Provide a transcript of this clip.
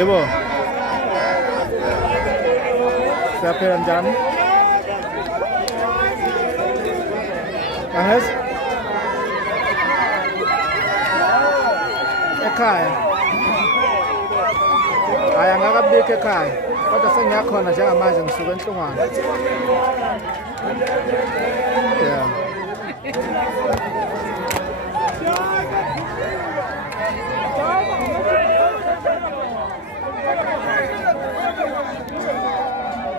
Ibu, siapa yang jalan? Ahas? Ekai. Ayang agak di kekai. Pada senyak kau nak jangan macam sukan tuan.